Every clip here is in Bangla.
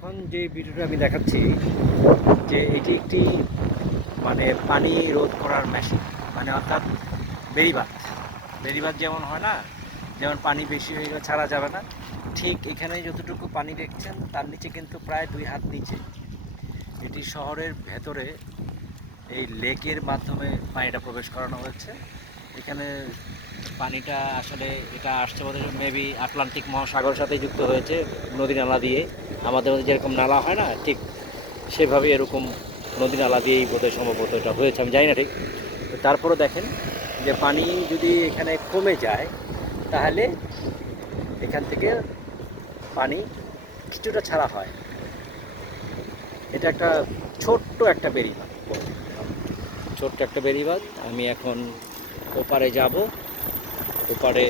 এখন যে ভিডিওটা আমি দেখাচ্ছি যে এটি একটি মানে পানি রোধ করার মেশিন, মানে অর্থাৎ বেড়িবাঁধ। বেড়িবাঁধ যেমন হয় না, যেমন পানি বেশি হয়ে গেলে ছাড়া যাবে না, ঠিক এখানে যতটুকু পানি দেখছেন তার নিচে কিন্তু প্রায় 2 হাত নিচে এটি শহরের ভেতরে এই লেকের মাধ্যমে পানিটা প্রবেশ করানো হয়েছে। এখানে পানিটা আসলে এটা আসছে বোধ হয় মেবি আটলান্টিক মহাসাগরের সাথে যুক্ত হয়েছে নদী নালা দিয়ে। আমাদের মধ্যে যেরকম নালা হয় না, ঠিক সেভাবে এরকম নদী নালা দিয়েই বোধহয় সম্ভবত এটা হয়েছে, আমি জানি না ঠিক। তো তারপরে দেখেন যে পানি যদি এখানে কমে যায় তাহলে এখান থেকে পানি কিছুটা ছাড়া হয়। এটা একটা ছোট্ট একটা বেড়িবাঁধ, ছোট্ট একটা বেড়িবাঁধ। আমি এখন ওপারে যাব, ওপারে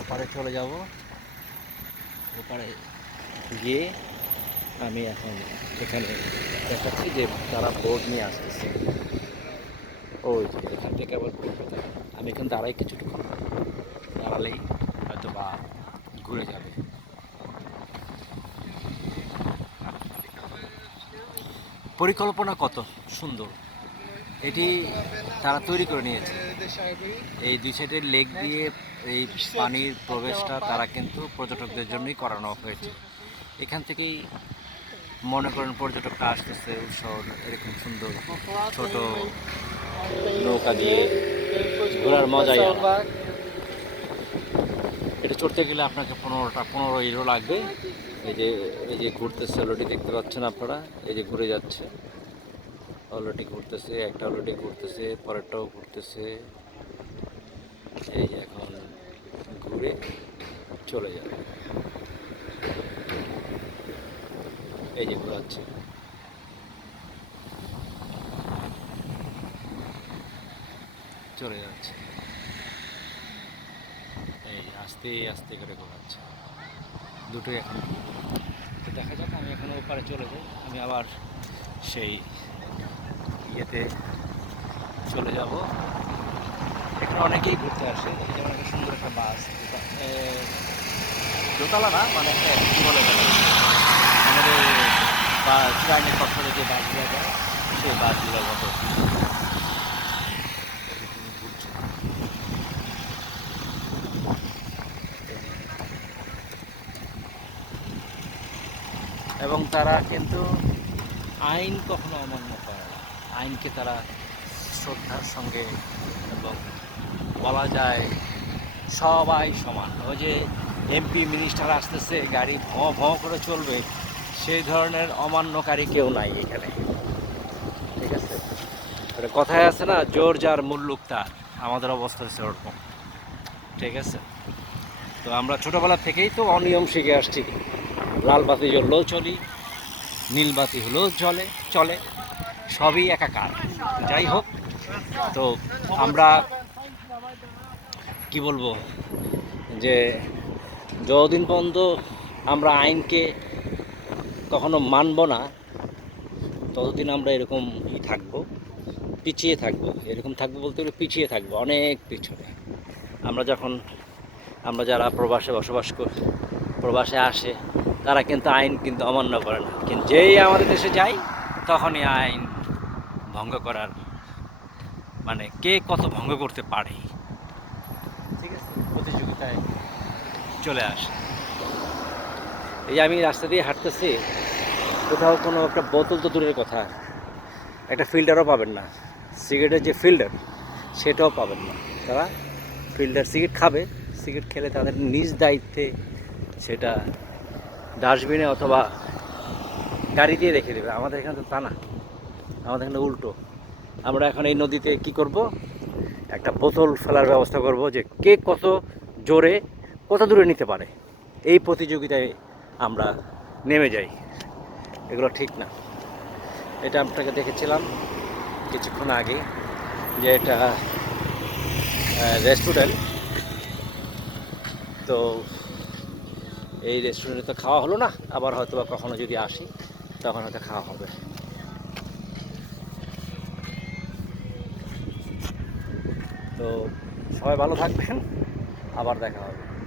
ওপারে চলে যাব। ওপারে গিয়ে আমি এখন এখানে দেখাচ্ছি যে তারা বোর্ড নিয়ে আসতেছে। ওই যে এখান থেকে আবার ঘুরবে, থাকে আমি এখানে দাঁড়াই কিছুক্ষণ, দাঁড়ালেই হয়তো বা ঘুরে যাবে। পরিকল্পনা কত সুন্দর এটি তারা তৈরি করে নিয়েছে। এই দুই সাইডের লেক দিয়ে এই পানির প্রবেশটা তারা কিন্তু পর্যটকদের জন্যই করানো হয়েছে। এখান থেকেই মনে করেন পর্যটকরা আসতেছে উৎসব, এরকম সুন্দর ছোট নৌকা দিয়ে ঘোরার মজাই আলাদা। এটা চড়তে গেলে আপনাকে 15 ইউরো লাগবে। এই যে ঘুরতেছে অলরেডি, দেখতে পাচ্ছেন আপনারা, এই যে ঘুরে যাচ্ছে অলরেডি, ঘুরতেছে একটা অলরেডি ঘুরতেছে, পরেরটাও ঘুরতেছে। এই যে এখন ঘুরে চলে যাবে, এই যে ঘোরাচ্ছে, চলে যাচ্ছে, এই আস্তে আস্তে করে ঘোরাচ্ছে দুটোই। এখন তো দেখা যাক, আমি এখন ওপারে চলে যাই, আমি আবার সেই ইয়েতে চলে যাব। এখানে অনেকেই ঘুরতে আসে, যেমন একটা সুন্দর একটা বাস, দোতলা না, মানে একটা কী বলে আমাদের বা ট্রেনের পথরে যে বাসগুলো যায় সেই বাসগুলোর মতো ঘুরছে। এবং তারা কিন্তু আইন কখনো অমান্য করে না, আইনকে তারা শ্রদ্ধার সঙ্গে, এবং বলা যায় সবাই সমান। ওই যে এমপি মিনিস্টার আসতেছে গাড়ি ভঁ ভঁ করে চলবে, সেই ধরনের অমান্যকারী কেউ নাই এখানে, ঠিক আছে? একটা কথায় আছে না, জোর যার মুল্লুক তার, আমাদের অবস্থা হচ্ছে ওরকম, ঠিক আছে? তো আমরা ছোটোবেলা থেকেই তো অনিয়ম শিখে আসছি, লাল বাতি জ্বললেও চলি, নীল বাতি হলেও চলে চলে, সবই একাকার। যাই হোক, তো আমরা কি বলবো, যে যতদিন পর্যন্ত আমরা আইনকে কখনো মানব না, ততদিন আমরা এরকম থাকবো, পিছিয়ে থাকবো। এরকম থাকবো বলতে গেলে পিছিয়ে থাকবো, অনেক পিছনে। আমরা যারা প্রবাসে বসবাস করি, প্রবাসে আসে, তারা কিন্তু আইন কিন্তু অমান্য করে না, কিন্তু যেই আমাদের দেশে যাই তখনই আইন ভঙ্গ করার, মানে কে কত ভঙ্গ করতে পারে, ঠিক আছে, প্রতিযোগিতায় চলে আসে। এই যে আমি রাস্তা দিয়ে হাঁটতেছি, কোথাও কোনো একটা বোতল তো দূরের কথা, একটা ফিল্টারও পাবেন না, সিগারেটের যে ফিল্টার সেটাও পাবেন না। তারা ফিল্টার সিগারেট খাবে, সিগারেট খেলে তাদের নিজ দায়িত্বে সেটা ডাস্টবিনে অথবা গাড়ি দিয়ে রেখে দেবে। আমাদের এখানে তো তা না, আমাদের এখানে উল্টো। আমরা এখন এই নদীতে কি করব, একটা বোতল ফেলার ব্যবস্থা করব, যে কে কত জোরে কত দূরে নিতে পারে, এই প্রতিযোগিতায় আমরা নেমে যাই। এগুলো ঠিক না। এটা আপনাকে দেখেছিলাম কিছুক্ষণ আগে, যে এটা রেস্টুরেন্ট, তো এই রেস্টুরেন্টে তো খাওয়া হলো না, আবার হয়তো বা কখনো যদি আসি তখন হয়তো খাওয়া হবে। তো সবাই ভালো থাকবেন, আবার দেখা হবে।